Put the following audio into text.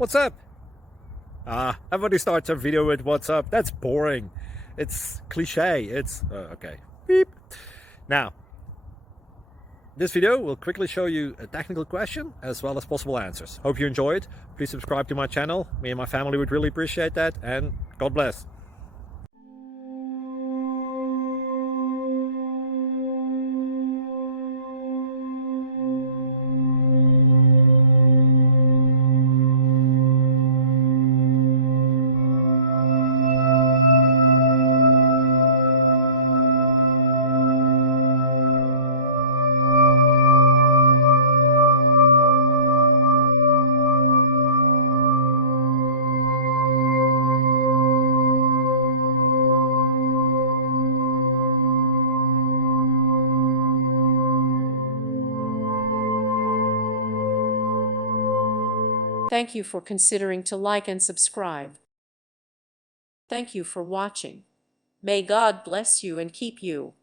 What's up? Everybody starts a video with what's up. That's boring. It's cliche. It's okay. Beep. Now, this video will quickly show you a technical question as well as possible answers. Hope you enjoy it. Please subscribe to my channel. Me and my family would really appreciate that, and God bless. Thank you for considering to like and subscribe. Thank you for watching. May God bless you and keep you.